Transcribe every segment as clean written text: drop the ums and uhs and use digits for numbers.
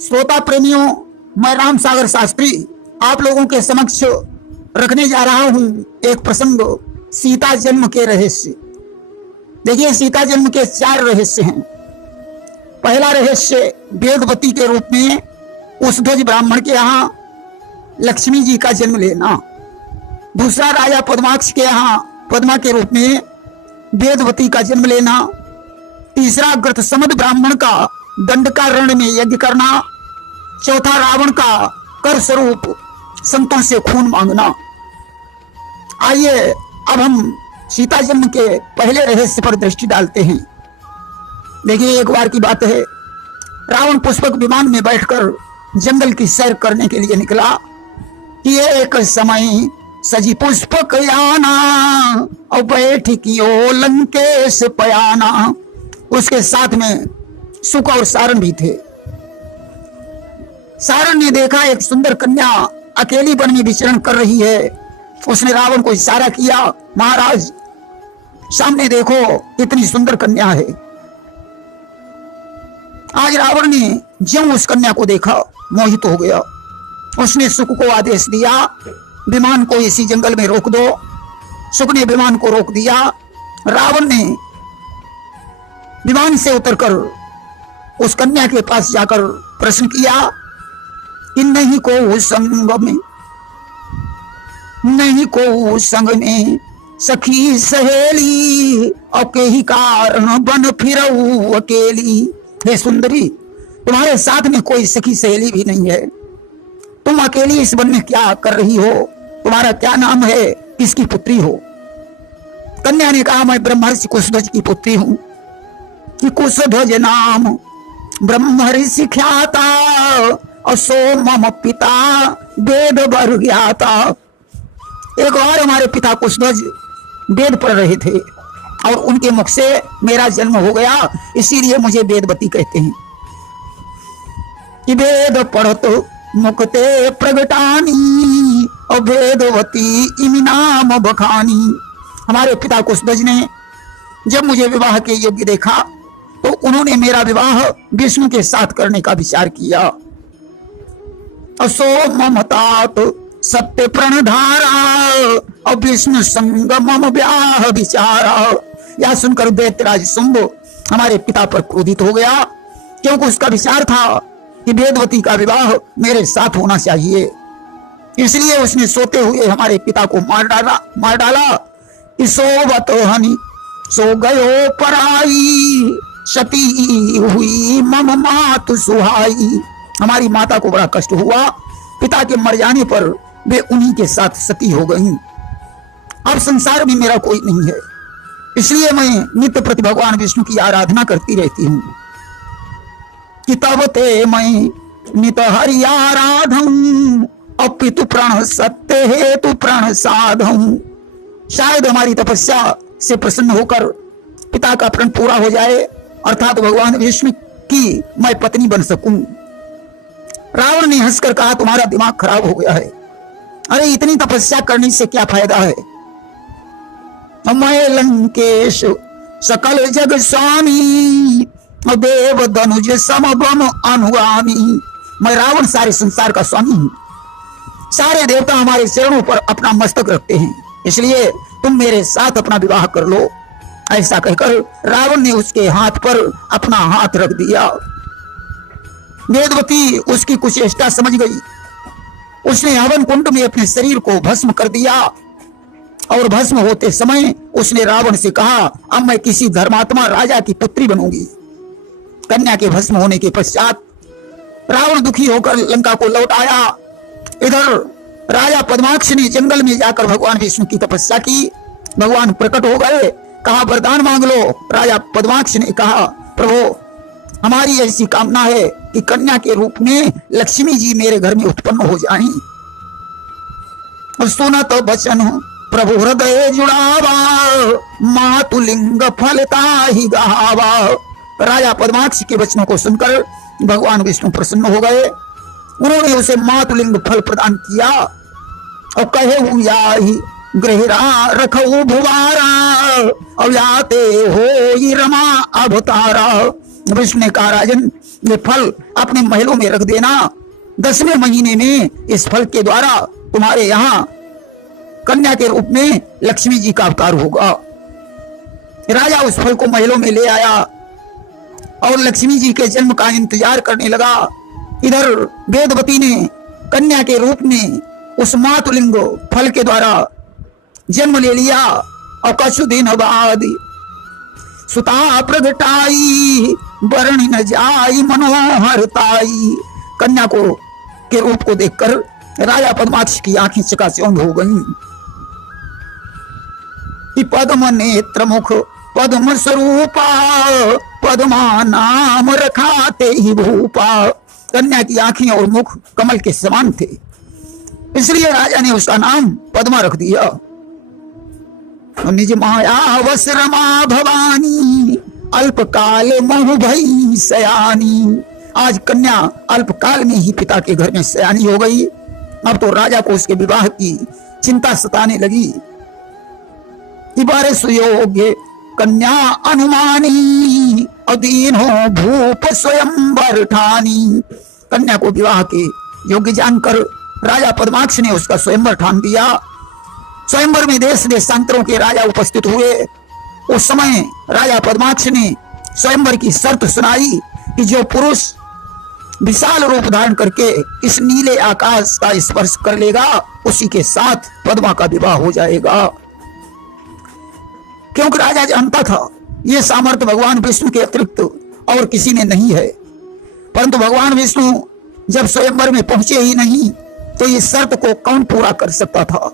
श्रोता प्रेमियों, मैं राम सागर शास्त्री आप लोगों के समक्ष रखने जा रहा हूं एक प्रसंग, सीता जन्म के रहस्य। देखिए, सीता जन्म के 4 रहस्य हैं। पहला रहस्य, वेदवती के रूप में उषध्वज ब्राह्मण के यहाँ लक्ष्मी जी का जन्म लेना। दूसरा, राजा पद्माक्ष के यहाँ पद्मा के रूप में वेदवती का जन्म लेना। तीसरा, ग्रतसमद ब्राह्मण का दंडकारण्य में यज्ञ करना। चौथा, रावण का कर स्वरूप संतों से खून मांगना। आइए अब हम सीता जन्म के पहले रहस्य पर दृष्टि डालते हैं। देखिए, एक बार की बात है, रावण पुष्पक विमान में बैठकर जंगल की सैर करने के लिए निकला कि एक समय सजी पुष्पक याना और बैठियो लंकेश पयाना। उसके साथ में सुख और सारण भी थे। सारण ने देखा एक सुंदर कन्या अकेली वन में विचरण कर रही है। उसने रावण को इशारा किया, महाराज सामने देखो, इतनी सुंदर कन्या है। आज रावण ने ज्यों उस कन्या को देखा मोहित हो गया। उसने सुख को आदेश दिया, विमान को इसी जंगल में रोक दो। सुख ने विमान को रोक दिया। रावण ने विमान से उतरकर उस कन्या के पास जाकर प्रश्न किया कि नहीं को संग में सखी सहेली और के ही कारण बन फिरऊ अकेली। हे सुंदरी, तुम्हारे साथ में कोई सखी सहेली भी नहीं है, तुम अकेली इस वन में क्या कर रही हो? तुम्हारा क्या नाम है? किसकी पुत्री हो? कन्या ने कहा, मैं ब्रह्मर्षि कुशध्वज की पुत्री हूं। कि कुशध्वज नाम ब्रह्मर्षि ख्याता और सो मम पिता वेद वर ज्ञाता। एक बार हमारे पिता कुशध्वज वेद पढ़ रहे थे और उनके मुख से मेरा जन्म हो गया, इसीलिए मुझे वेदवती कहते हैं। कि वेद पढ़त मुक्ते प्रगटानी और वेदवती इमि नाम बखानी। हमारे पिता कुशध्वज ने जब मुझे विवाह के योग्य देखा तो उन्होंने मेरा विवाह विष्णु के साथ करने का विचार किया। असो ममतात सत्य प्रणधारा और विष्णु संग मम ब्याह विचारा। यह सुनकर दैत्यराज शुंभ हमारे पिता पर क्रोधित हो गया, क्योंकि उसका विचार था कि वेदवती का विवाह मेरे साथ होना चाहिए। इसलिए उसने सोते हुए हमारे पिता को मार डाला। सोवत हनि सो गयो पराई सती हुई मम मातु सुहाई। हमारी माता को बड़ा कष्ट हुआ। पिता के मर जाने पर वे उन्हीं के साथ सती हो गईं। अब संसार में मेरा कोई नहीं है, इसलिए मैं नित्य प्रति भगवान विष्णु की आराधना करती रहती हूँ। कि तब ते मैं नित हरि आराधम अपितु प्रण सत्य हेतु प्रण साधम। शायद हमारी तपस्या से प्रसन्न होकर पिता का प्रण पूरा हो जाए, अर्थात भगवान विष्णु की मैं पत्नी बन सकूं। रावण ने हंसकर कहा, तुम्हारा दिमाग खराब हो गया है। अरे इतनी तपस्या करने से क्या फायदा है? मैं लंकेश सकल जग स्वामी देव धनुज समबम अनुगामी। मैं रावण सारे संसार का स्वामी हूं। सारे देवता हमारे चरणों पर अपना मस्तक रखते हैं, इसलिए तुम मेरे साथ अपना विवाह कर लो। ऐसा कहकर रावण ने उसके हाथ पर अपना हाथ रख दिया। वेदवती उसकी कुचेष्टा समझ गई। उसने हवन कुंड में अपने शरीर को भस्म कर दिया और भस्म होते समय उसने रावण से कहा, अब मैं किसी धर्मात्मा राजा की पुत्री बनूंगी। कन्या के भस्म होने के पश्चात रावण दुखी होकर लंका को लौट आया। इधर राजा पद्माक्ष ने जंगल में जाकर भगवान विष्णु की तपस्या की। भगवान प्रकट हो गए, कहा वरदान मांग लो। राजा पद्माक्ष ने कहा, प्रभु हमारी ऐसी कामना है कि कन्या के रूप में लक्ष्मी जी मेरे घर में उत्पन्न हो जाएं। सुना तो वचन प्रभु हृदय जुड़ावा मातुलिंग फलता ही गहावा। राजा पद्माक्ष के वचनों को सुनकर भगवान विष्णु प्रसन्न हो गए। उन्होंने उसे मातुलिंग फल प्रदान किया और कहे याही ग्रहिरा रखो भुवारा और याते हो रमा अवतारा। विष्णु ने कहा राजन, ये फल अपने महलों में रख देना, 10वें महीने में इस फल के द्वारा तुम्हारे यहाँ कन्या के रूप में लक्ष्मी जी का अवतार होगा। राजा उस फल को महलों में ले आया और लक्ष्मी जी के जन्म का इंतजार करने लगा। इधर वेदवती ने कन्या के रूप में उस मातुलिंग फल के द्वारा जन्म ले लिया और कछु दिन बाद सुता प्रगटाई, वर्ण न जाई मनोहरताई। कन्या को के रूप को देखकर राजा पद्माक्ष की आंखें चकाचौंध हो गईं। कि पद्म नेत्र मुख पद्म स्वरूपा, पद्मा नाम रखाते ही भूपा। कन्या की आंखें और मुख कमल के समान थे, इसलिए राजा ने उसका नाम पद्मा रख दिया। निज माया वस रमा भवानी, अल्पकाल मोह भई सयानी। आज कन्या अल्पकाल में ही पिता के घर में सयानी हो गई। अब तो राजा को उसके विवाह की चिंता सताने लगी। बारे सुयोग्य कन्या अनुमानी, अधीन हो भूप स्वयंवर ठानी। कन्या को विवाह के योग्य जानकर राजा पद्माक्ष ने उसका स्वयंवर ठान दिया। स्वयंवर में देश देशांतरों के राजा उपस्थित हुए। उस समय राजा पद्माक्ष ने स्वयंवर की शर्त सुनाई कि जो पुरुष विशाल रूप धारण करके इस नीले आकाश का स्पर्श कर लेगा, उसी के साथ पद्मा का विवाह हो जाएगा। क्योंकि राजा जानता था यह सामर्थ्य भगवान विष्णु के अतिरिक्त और किसी ने नहीं है। परंतु भगवान विष्णु जब स्वयंवर में पहुंचे ही नहीं, तो ये शर्त को कौन पूरा कर सकता था।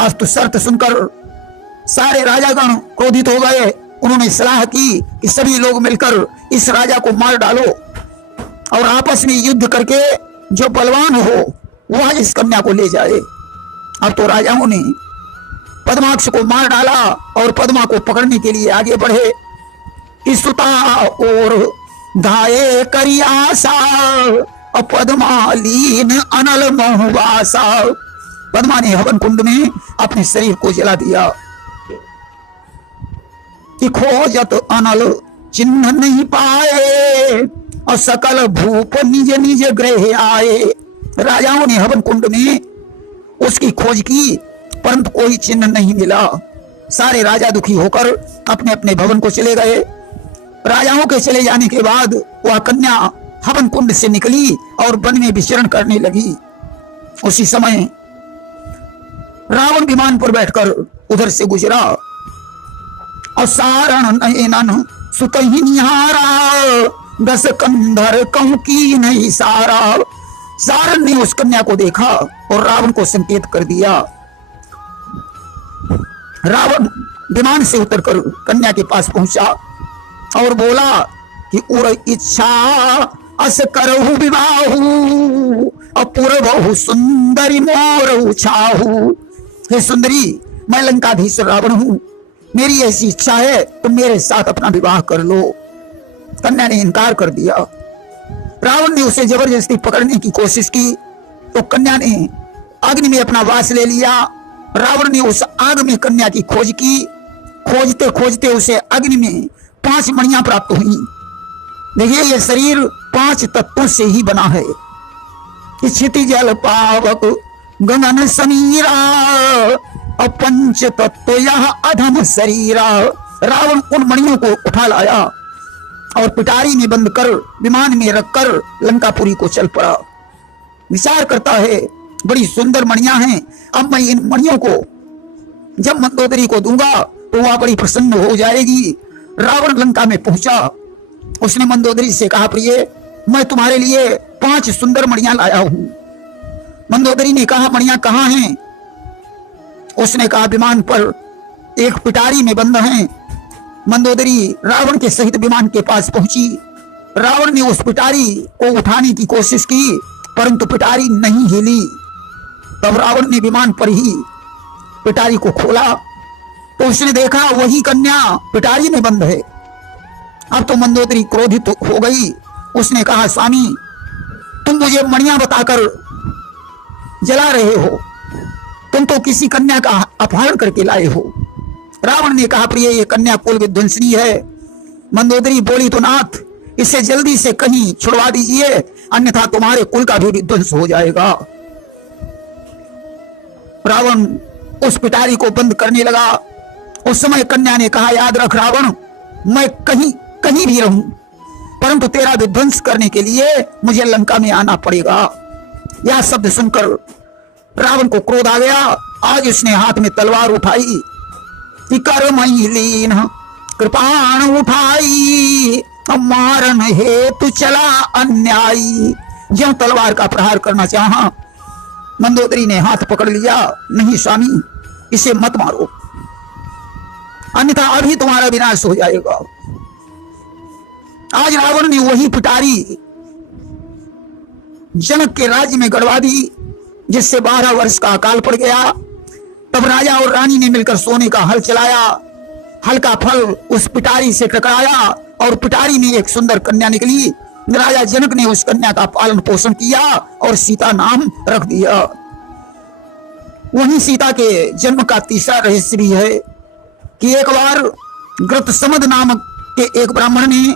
आज तो शर्त सुनकर सारे राजागण क्रोधित हो गए। उन्होंने सलाह की कि सभी लोग मिलकर इस राजा को मार डालो और आपस में युद्ध करके जो बलवान हो वह इस कन्या को ले जाए। अब तो राजाओं ने पद्माक्ष को मार डाला और पद्मा को पकड़ने के लिए आगे बढ़े। इस सुता और धाये करी आशा, पद्मा लीन अनल मोहवासा। पद्मा ने हवन कुंड में अपने शरीर को जला दिया। कि खोजत अनल चिन्ह नहीं पाए, और सकल भूप निज निज गृह आए। राजाओं ने हवन कुंड में उसकी खोज की, परंतु कोई चिन्ह नहीं मिला। सारे राजा दुखी होकर अपने अपने भवन को चले गए। राजाओं के चले जाने के बाद वह कन्या हवन कुंड से निकली और वन में विचरण करने लगी। उसी समय रावण विमान पर बैठकर उधर से गुजरा और सारण नयनन सुतहि निहारा, दस कंधर कहूं की नहीं सारा। सारण ने उस कन्या को देखा और रावण को संकेत कर दिया। रावण विमान से उतरकर कन्या के पास पहुंचा और बोला कि उर इच्छा अस करहु विवाहु, अपूर्वहु सुंदरी मोर छाहु। हे सुंदरी, मैं लंकाधीश रावण हूं, मेरी ऐसी इच्छा है, तुम मेरे साथ अपना विवाह कर लो। कन्या ने इनकार कर दिया। रावण ने उसे जबरदस्ती पकड़ने की कोशिश की तो कन्या ने अग्नि में अपना वास ले लिया। रावण ने उस आग में कन्या की खोज की। खोजते खोजते उसे अग्नि में 5 मणियां प्राप्त हुई। देखिए, यह शरीर 5 तत्वों से ही बना है। क्षिति जल पावक गगन समीरा, और 5 तत्व यह अधम शरीरा। रावण उन मणियों को उठा लाया और पिटारी में बंद कर विमान में रखकर लंकापुरी को चल पड़ा। विचार करता है, बड़ी सुंदर मणियां हैं, अब मैं इन मणियों को जब मंदोदरी को दूंगा तो वह बड़ी प्रसन्न हो जाएगी। रावण लंका में पहुंचा। उसने मंदोदरी से कहा, प्रिय, मैं तुम्हारे लिए 5 सुंदर मणियां लाया हूं। मंदोदरी ने कहा, मणियां कहाँ हैं? उसने कहा, विमान पर एक पिटारी में बंद हैं। मंदोदरी रावण के सहित विमान के पास पहुंची। रावण ने उस पिटारी को उठाने की कोशिश की, परंतु पिटारी नहीं हिली। तब रावण ने विमान पर ही पिटारी को खोला तो उसने देखा वही कन्या पिटारी में बंद है। अब तो मंदोदरी क्रोधित हो गई। उसने कहा, स्वामी, तुम मुझे मणियां बताकर जला रहे हो, तुम तो किसी कन्या का अपहरण करके लाए हो। रावण ने कहा, प्रिय, ये कन्या कुल विध्वंसनी है, मंदोदरी बोली, तो नाथ इसे जल्दी से कहीं छुड़वा दीजिए, अन्यथा तुम्हारे कुल का भी विध्वंस हो जाएगा। रावण उस पिटारी को बंद करने लगा। उस समय कन्या ने कहा, याद रख रावण, मैं कहीं कहीं भी रहूं, परंतु तेरा विध्वंस करने के लिए मुझे लंका में आना पड़ेगा। यह शब्द सुनकर रावण को क्रोध आ गया। आज उसने हाथ में तलवार उठाई कि कर मई लीन कृपाण उठाई, मारन हेतु चला अन्यायी। ज्यों तलवार का प्रहार करना चाहा, मंदोदरी ने हाथ पकड़ लिया, नहीं स्वामी, इसे मत मारो, अन्यथा अभी तुम्हारा विनाश हो जाएगा। आज रावण ने वही पिटारी जनक के राज्य में गड़वा दी, जिससे 12 वर्ष का अकाल पड़ गया। तब राजा और रानी ने मिलकर सोने का हल चलाया। हल का फल उस पिटारी से टकराया और पिटारी में एक सुंदर कन्या निकली। राजा जनक ने उस कन्या का पालन पोषण किया और सीता नाम रख दिया। वहीं सीता के जन्म का तीसरा रहस्य भी है कि एक बार गृतसमद नामक के एक ब्राह्मण ने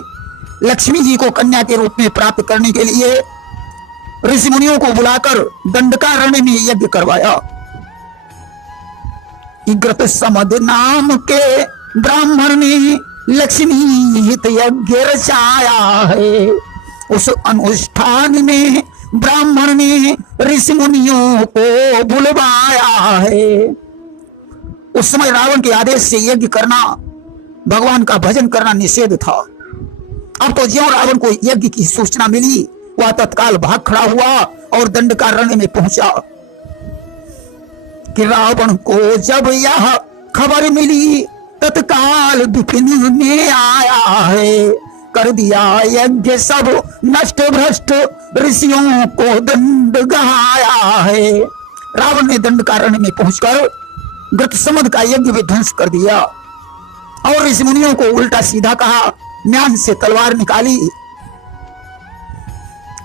लक्ष्मी जी को कन्या के रूप में प्राप्त करने के लिए ऋषि मुनियों को बुलाकर दंडकारण्य में यज्ञ करवाया। गृतसमद नाम के ब्राह्मण ने लक्ष्मी हित यज्ञ रचाया है। उस अनुष्ठान में ब्राह्मण ने ऋषि मुनियों को बुलवाया है। उस समय रावण के आदेश से यज्ञ करना, भगवान का भजन करना निषेध था। अब तो ज्यों रावण को यज्ञ की सूचना मिली, वह तत्काल भाग खड़ा हुआ और दंडकारण्य में पहुंचा। कि रावण को जब यह खबर मिली, तत्काल विपिन में आया है। कर दिया यज्ञ सब नष्ट भ्रष्ट, ऋषियों को दंड गहाया है। रावण ने दंडकारण्य में पहुंचकर गृतसमद का यज्ञ विध्वंस कर दिया और ऋषि मुनियों को उल्टा सीधा कहा। म्यान से तलवार निकाली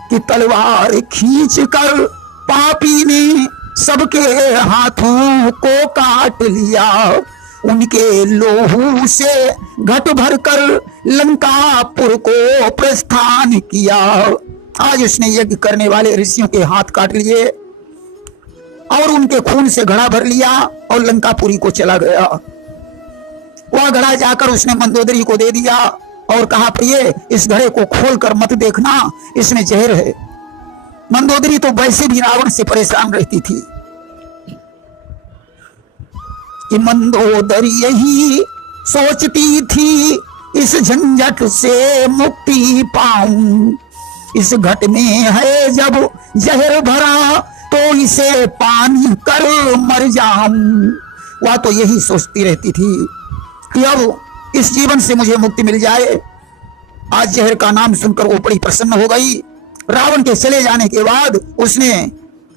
कि तलवार खींच कर पापी ने सबके हाथों को काट लिया। उनके लोहू से घट भरकर लंकापुर को प्रस्थान किया। आज उसने यज्ञ करने वाले ऋषियों के हाथ काट लिए और उनके खून से घड़ा भर लिया और लंकापुरी को चला गया। वह घड़ा जाकर उसने मंदोदरी को दे दिया और कहा, प्रिय, इस घड़े को खोलकर मत देखना, इसमें जहर है। मंदोदरी तो वैसे भी रावण से परेशान रहती थी कि मंदोदरी यही सोचती थी, इस झंझट से मुक्ति पाऊं। इस घट में है जब जहर भरा, तो इसे पान कर मर जाऊं। वह तो यही सोचती रहती थी कि अब इस जीवन से मुझे मुक्ति मिल जाए। आज जहर का नाम सुनकर वो बड़ी प्रसन्न हो गई। रावण के चले जाने के बाद उसने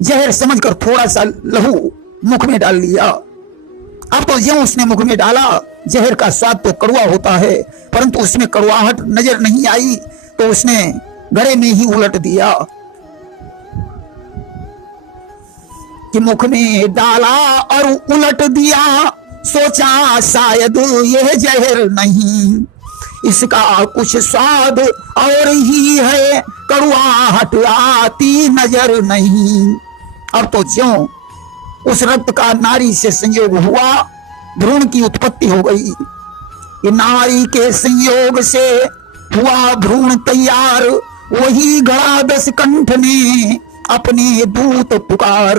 जहर समझकर थोड़ा सा लहू मुख में डाल लिया। अब तो ज्यों उसने मुख में डाला, जहर का स्वाद तो कड़वा होता है, परंतु उसमें कड़वाहट नजर नहीं आई, तो उसने घड़े में ही उलट दिया कि मुख में डाला और उलट दिया। सोचा शायद यह जहर नहीं, इसका कुछ स्वाद और ही है, कड़वाहट आती नजर नहीं। अब तो ज्यों उस रक्त का नारी से संयोग हुआ, भ्रूण की उत्पत्ति हो गई। ये नारी के संयोग से हुआ भ्रूण तैयार, वही घड़ा दशकंठ ने अपने दूत पुकार।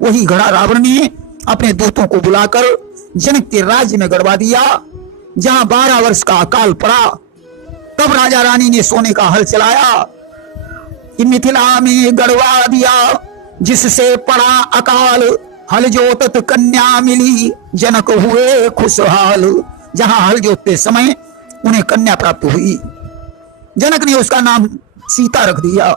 वही घड़ा रावण ने अपने दूतों को बुलाकर जनक के राज्य में गड़वा दिया, जहां 12 वर्ष का अकाल पड़ा। तब राजा रानी ने सोने का हल चलाया कि मिथिला में गड़वा दिया, जिससे पड़ा अकाल। हल जोतत कन्या मिली, जनक हुए खुशहाल। जहां हल जोतते समय उन्हें कन्या प्राप्त हुई, जनक ने उसका नाम सीता रख दिया।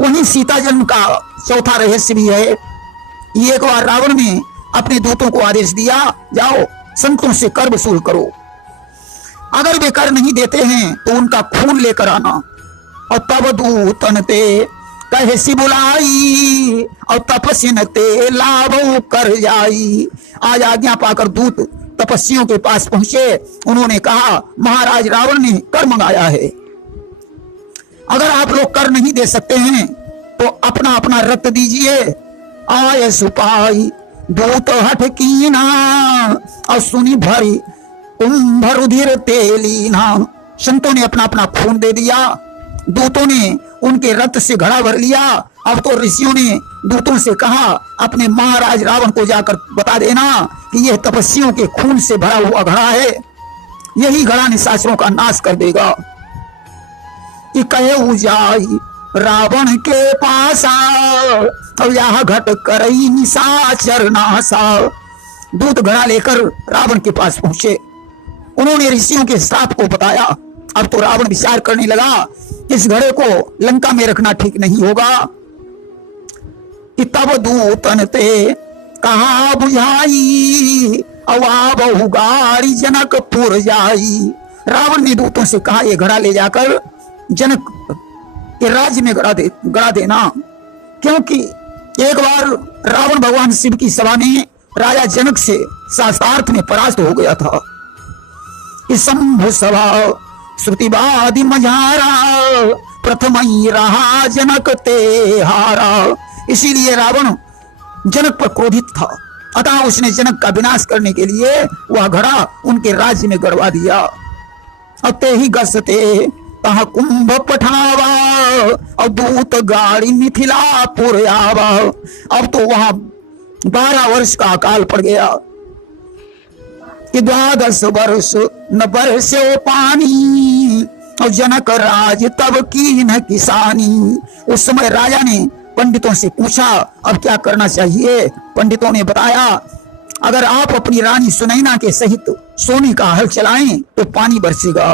वहीं सीता जन्म का चौथा रहस्य भी है। एक बार रावण ने अपने दूतों को आदेश दिया, जाओ संतों से कर वसूल करो, अगर वे कर नहीं देते हैं तो उनका खून लेकर आना। और तब दूतन ते कहसी बुलाई, और तपस्यन ते लाभ कर जाई। आज आज्ञा पाकर दूत तपस्वियों के पास पहुंचे। उन्होंने कहा, महाराज रावण ने कर मंगाया है, अगर आप लोग कर नहीं दे सकते हैं तो अपना अपना रक्त दीजिए। आय सुपाई दूत हठ कीना, और सुनी भरी कुंभ रुधिर तेलीना। संतों ने अपना अपना खून दे दिया, दूतों ने उनके रक्त से घड़ा भर लिया। अब तो ऋषियों ने दूतों से कहा, अपने महाराज रावण को जाकर बता देना कि यह तपस्वियों के खून से भरा हुआ घड़ा है, यही घड़ा निशाचरों का नाश कर देगा। कि कहे जाई रावण के पास और यह घट करई निशाचर नासा। दूत घड़ा लेकर रावण के पास पहुंचे। उन्होंने ऋषियों के श्राप को बताया। अब तो रावण विचार करने लगा, इस घड़े को लंका में रखना ठीक नहीं होगा। कि तब दूतन ते कहा बुझाई, अवा बहु गाड़ी जनकपुर जाई। रावण ने दूतों से कहा, यह घड़ा ले जाकर जनक के राज्य में गड़ा देना, क्योंकि एक बार रावण भगवान शिव की सभा में राजा जनक से शास्त्रार्थ में परास्त हो गया था। इस शंभु सभा श्रुतिवादी मझारा, प्रथम ही रहा जनक ते हारा। इसीलिए रावण जनक पर क्रोधित था, अतः उसने जनक का विनाश करने के लिए वह घड़ा उनके राज्य में गड़वा दिया। अते ही गसते तहाँ कुंभ पठावा, और दूत गाड़ी मिथिलापुर आवा। अब तो वहां 12 वर्ष का अकाल पड़ गया। कि 12 वर्ष न बरसे पानी, और जनक राज तब की न किसानी। उस समय राजा ने पंडितों से पूछा, अब क्या करना चाहिए। पंडितों ने बताया, अगर आप अपनी रानी सुनैना के सहित सोने का हल चलाएं तो पानी बरसेगा।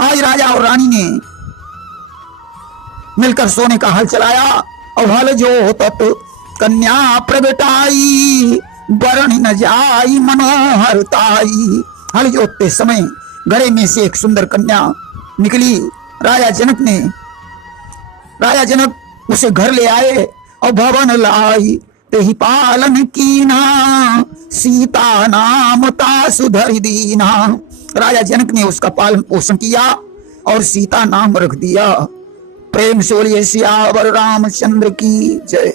आज राजा और रानी ने मिलकर सोने का हल चलाया, और हल जो तत् कन्या प्रगटाई, वरण न जाई मनोहरताई। हल जोतते समय घड़े में से एक सुंदर कन्या निकली। राजा जनक उसे घर ले आए और भवन लाई। ते ही पालन कीना, सीता नाम तासु धरि दीना। राजा जनक ने उसका पालन पोषण किया और सीता नाम रख दिया। प्रेम से बोलिए सियावर रामचंद्र की जय।